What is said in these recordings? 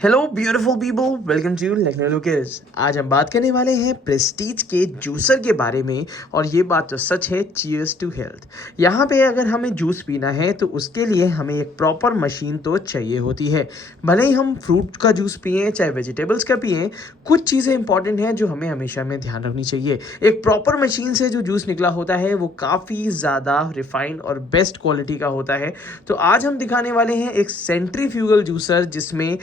Hello beautiful people, welcome to Lucknow लुकेज। आज हम बात करने वाले हैं प्रेस्टीज के जूसर के बारे में। और ये बात तो सच है, चीयर्स टू हेल्थ। यहाँ पे अगर हमें जूस पीना है तो उसके लिए हमें एक प्रॉपर मशीन तो चाहिए होती है। भले ही हम फ्रूट का जूस पिएं चाहे वेजिटेबल्स का पिएं, कुछ चीज़ें इंपॉर्टेंट हैं जो हमें हमेशा में ध्यान रखनी चाहिए। एक प्रॉपर मशीन से जो जूस निकला होता है वो काफ़ी ज़्यादा रिफाइंड और बेस्ट क्वालिटी का होता है। तो आज हम दिखाने वाले हैं एक सेंट्रीफ्यूगल जूसर जिसमें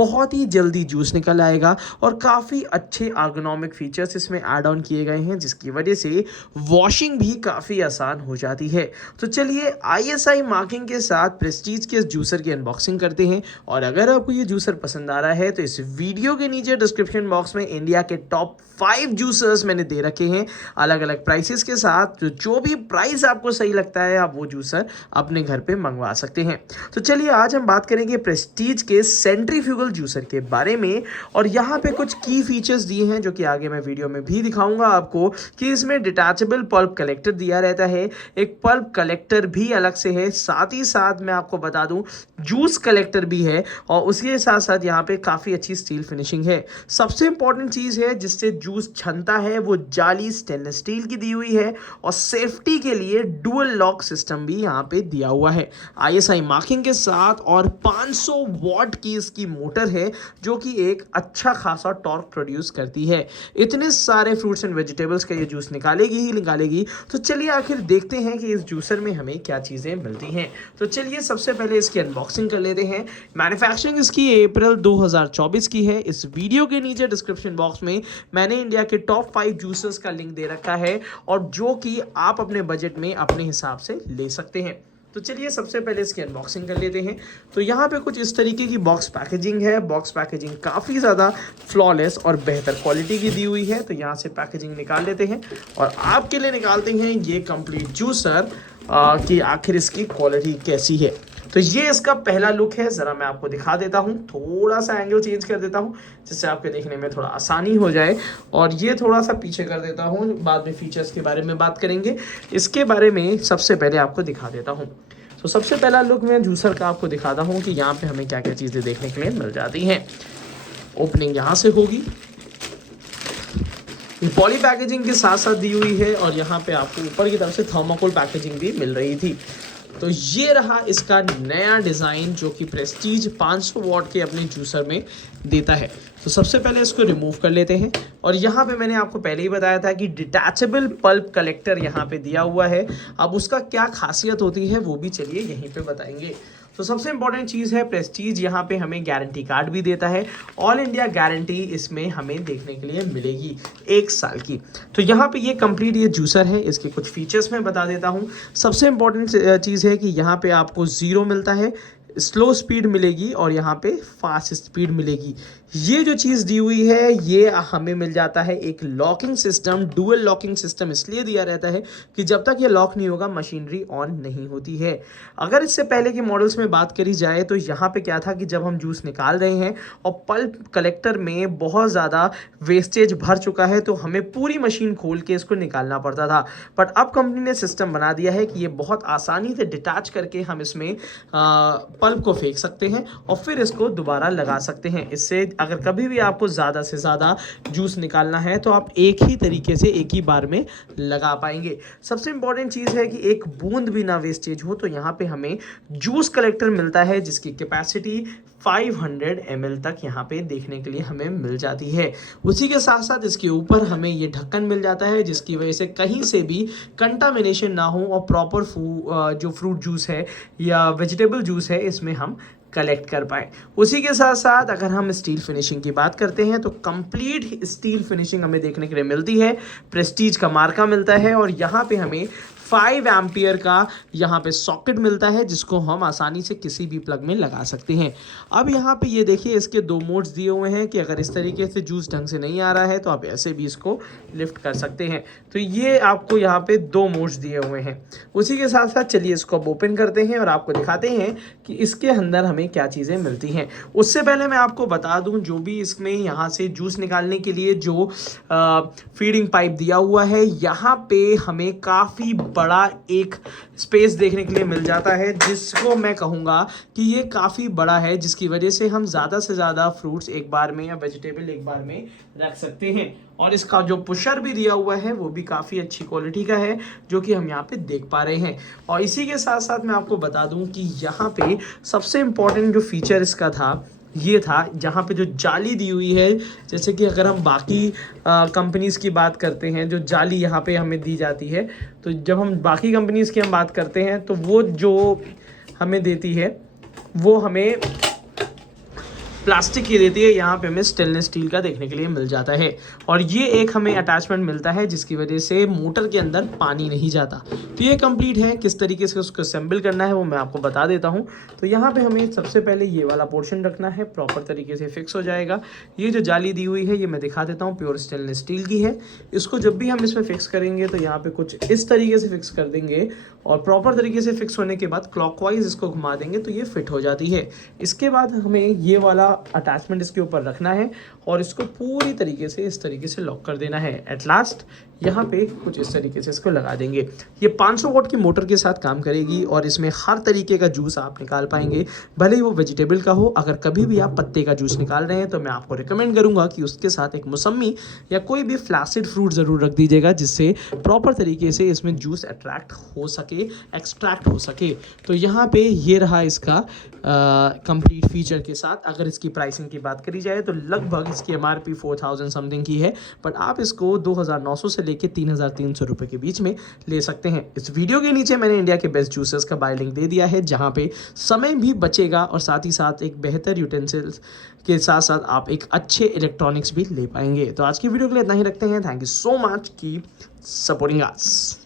बहुत ही जल्दी जूस निकल आएगा और काफ़ी अच्छे अर्गोनॉमिक फीचर्स इसमें ऐड ऑन किए गए हैं, जिसकी वजह से वॉशिंग भी काफ़ी आसान हो जाती है। तो चलिए आईएसआई मार्किंग के साथ प्रेस्टीज के इस जूसर की अनबॉक्सिंग करते हैं। और अगर आपको ये जूसर पसंद आ रहा है तो इस वीडियो के नीचे डिस्क्रिप्शन बॉक्स में इंडिया के टॉप 5 जूसर्स मैंने दे रखे हैं अलग अलग प्राइसेस के साथ। जो भी प्राइस आपको सही लगता है आप वो जूसर अपने घर पे मंगवा सकते हैं। तो चलिए आज हम बात करेंगे प्रेस्टीज के सेंट्रीफ्यूगल जूसर के बारे में। और यहाँ पे कुछ की फीचर्स दिए हैं जो कि आगे मैं वीडियो में भी दिखाऊंगा आपको, कि इसमें डिटैचेबल पल्प कलेक्टर दिया रहता है, एक पल्प कलेक्टर भी अलग से है, साथ ही साथ मैं आपको बता दूं जूस कलेक्टर भी है, और उसके साथ साथ यहाँ पे काफ़ी अच्छी स्टील फिनिशिंग है। सबसे इंपॉर्टेंट चीज़ है जिससे जूस छनता है वो जाली स्टेनलेस स्टील की दी हुई है, और सेफ्टी के लिए डुअल लॉक सिस्टम भी यहाँ पे दिया हुआ है आईएसआई मार्किंग के साथ। और 500 वॉट की इसकी मोटर है जो कि एक अच्छा खासा टॉर्क प्रोड्यूस करती है। इतने सारे फ्रूट्स एंड वेजिटेबल्स का ये जूस निकालेगी ही निकालेगी। तो चलिए आखिर देखते हैं कि इस जूसर में हमें क्या चीज़ें मिलती हैं। तो चलिए सबसे पहले इसकी अनबॉक्सिंग कर लेते हैं। मैन्युफैक्चरिंग इसकी अप्रैल 2024 की है। इस वीडियो के नीचे डिस्क्रिप्शन बॉक्स में मैंने इंडिया के टॉप 5 जूसर्स का लिंक दे रखा है, और जो कि आप अपने बजट में अपने हिसाब से ले सकते हैं। तो चलिए सबसे पहले इसकी अनबॉक्सिंग कर लेते हैं। तो यहाँ पे कुछ इस तरीके की बॉक्स पैकेजिंग है। बॉक्स पैकेजिंग काफ़ी ज़्यादा फ्लॉलेस और बेहतर क्वालिटी की दी हुई है। तो यहाँ से पैकेजिंग निकाल लेते हैं और आपके लिए निकालते हैं ये कंप्लीट जूसर कि आखिर इसकी क्वालिटी कैसी है। तो ये इसका पहला लुक है। ज़रा मैं आपको दिखा देता हूँ, थोड़ा सा एंगल चेंज कर देता हूँ जिससे आपके देखने में थोड़ा आसानी हो जाए, और ये थोड़ा सा पीछे कर देता हूँ, बाद में फीचर्स के बारे में बात करेंगे। इसके बारे में सबसे पहले आपको दिखा देता हूँ। तो सबसे पहला लुक मैं जूसर का आपको दिखाता हूँ कि यहाँ पे हमें क्या क्या चीज़ें देखने के लिए मिल जाती हैं। ओपनिंग यहाँ से होगी, पॉली पैकेजिंग के साथ साथ दी हुई है, और यहाँ पे आपको ऊपर की तरफ से थर्माकोल पैकेजिंग भी मिल रही थी। तो ये रहा इसका नया डिज़ाइन जो कि प्रेस्टीज 500 वॉट के अपने जूसर में देता है। तो सबसे पहले इसको रिमूव कर लेते हैं। और यहाँ पे मैंने आपको पहले ही बताया था कि डिटैचेबल पल्प कलेक्टर यहाँ पे दिया हुआ है। अब उसका क्या खासियत होती है वो भी चलिए यहीं पे बताएंगे। तो सबसे इंपॉर्टेंट चीज़ है प्रेस्टीज यहाँ पे हमें गारंटी कार्ड भी देता है। ऑल इंडिया गारंटी इसमें हमें देखने के लिए मिलेगी 1 साल की। तो यहाँ पे ये कंप्लीट ये जूसर है। इसके कुछ फीचर्स मैं बता देता हूँ। सबसे इंपॉर्टेंट चीज़ है कि यहाँ पे आपको 0 मिलता है, स्लो स्पीड मिलेगी, और यहाँ पे फास्ट स्पीड मिलेगी। ये जो चीज़ दी हुई है ये हमें मिल जाता है एक locking system. Dual locking system इसलिए दिया रहता है कि जब तक ये लॉक नहीं होगा मशीनरी ऑन नहीं होती है। अगर इससे पहले के मॉडल्स में बात करी जाए तो यहाँ पे क्या था कि जब हम जूस निकाल रहे हैं और पल्प कलेक्टर में बहुत ज़्यादा वेस्टेज भर चुका है तो हमें पूरी मशीन खोल के इसको निकालना पड़ता था। बट अब कंपनी ने सिस्टम बना दिया है कि ये बहुत आसानी से डिटैच करके हम इसमें पल्प को फेंक सकते हैं और फिर इसको दोबारा लगा सकते हैं। इससे अगर कभी भी आपको ज़्यादा से ज़्यादा जूस निकालना है तो आप एक ही तरीके से एक ही बार में लगा पाएंगे। सबसे इंपॉर्टेंट चीज़ है कि एक बूंद भी ना वेस्टेज हो। तो यहाँ पे हमें जूस कलेक्टर मिलता है जिसकी कैपेसिटी 500 ml तक यहाँ पे देखने के लिए हमें मिल जाती है। उसी के साथ साथ इसके ऊपर हमें ये ढक्कन मिल जाता है जिसकी वजह से कहीं से भी कंटामिनेशन ना हो और प्रॉपर जो फ्रूट जूस है या वेजिटेबल जूस है इसमें हम कलेक्ट कर पाए। उसी के साथ साथ अगर हम स्टील फिनिशिंग की बात करते हैं तो कंप्लीट स्टील फिनिशिंग हमें देखने के लिए मिलती है। प्रेस्टीज का मार्का मिलता है, और यहाँ पे हमें 5 एम्पियर का यहाँ पे सॉकेट मिलता है जिसको हम आसानी से किसी भी प्लग में लगा सकते हैं। अब यहाँ पे ये देखिए इसके 2 मोड्स दिए हुए हैं कि अगर इस तरीके से जूस ढंग से नहीं आ रहा है तो आप ऐसे भी इसको लिफ्ट कर सकते हैं। तो ये आपको यहाँ पे 2 मोड्स दिए हुए हैं। उसी के साथ साथ चलिए इसको अब ओपन करते हैं और आपको दिखाते हैं कि इसके अंदर हमें क्या चीज़ें मिलती हैं। उससे पहले मैं आपको बता दूँ जो भी इसमें यहाँ से जूस निकालने के लिए जो फीडिंग पाइप दिया हुआ है यहाँ पे हमें काफ़ी बड़ा एक स्पेस देखने के लिए मिल जाता है, जिसको मैं कहूँगा कि ये काफ़ी बड़ा है, जिसकी वजह से हम ज़्यादा से ज़्यादा फ्रूट्स एक बार में या वेजिटेबल एक बार में रख सकते हैं। और इसका जो पुशर भी दिया हुआ है वो भी काफ़ी अच्छी क्वालिटी का है, जो कि हम यहाँ पे देख पा रहे हैं। और इसी के साथ साथ मैं आपको बता दूं कि यहाँ पे सबसे इम्पोर्टेंट जो फीचर इसका था ये था, जहाँ पे जो जाली दी हुई है, जैसे कि अगर हम बाकी कंपनीज़ की बात करते हैं, जो जाली यहाँ पे हमें दी जाती है, तो जब हम बाकी कंपनीज़ की हम बात करते हैं तो वो जो हमें देती है वो हमें प्लास्टिक की देती है, यहाँ पे हमें स्टेनलेस स्टील का देखने के लिए मिल जाता है। और ये एक हमें अटैचमेंट मिलता है जिसकी वजह से मोटर के अंदर पानी नहीं जाता। तो ये कंप्लीट है, किस तरीके से उसको असेंबल करना है वो मैं आपको बता देता हूँ। तो यहाँ पे हमें सबसे पहले ये वाला पोर्शन रखना है, प्रॉपर तरीके से फिक्स हो जाएगा। ये जो जाली दी हुई है ये मैं दिखा देता हूँ, प्योर स्टेनलेस स्टील की है। इसको जब भी हम इसमें फिक्स करेंगे तो यहाँ पे कुछ इस तरीके से फिक्स कर देंगे और प्रॉपर तरीके से फिक्स होने के बाद क्लॉकवाइज इसको घुमा देंगे तो ये फिट हो जाती है। इसके बाद हमें ये वाला अटैचमेंट इसके ऊपर रखना है और इसको पूरी तरीके से इस तरीके से लॉक कर देना है। एट लास्ट यहाँ पे कुछ इस तरीके से इसको लगा देंगे। ये 500 वॉट की मोटर के साथ काम करेगी और इसमें हर तरीके का जूस आप निकाल पाएंगे, भले ही वो वेजिटेबल का हो। अगर कभी भी आप पत्ते का जूस निकाल रहे हैं तो मैं आपको रिकमेंड करूंगा कि उसके साथ एक मौसमी या कोई भी फ्लैसिड फ्रूट ज़रूर रख दीजिएगा, जिससे प्रॉपर तरीके से इसमें जूस अट्रैक्ट हो सके, एक्सट्रैक्ट हो सके। तो यहाँ पे ये रहा इसका कंप्लीट फीचर के साथ। अगर इसकी प्राइसिंग की बात करी जाए तो लगभग इसकी MRP 4000 समथिंग की है, बट आप इसको 2900 से लेके 3300 रुपये के बीच में ले सकते हैं। इस वीडियो के नीचे मैंने इंडिया के बेस्ट जूसर्स का बाय लिंक दे दिया है, जहाँ पे समय भी बचेगा और साथ ही साथ एक बेहतर यूटेंसिल्स के साथ साथ आप एक अच्छे इलेक्ट्रॉनिक्स भी ले पाएंगे। तो आज की वीडियो के लिए इतना ही रखते हैं। Thank you so much, keep supporting us.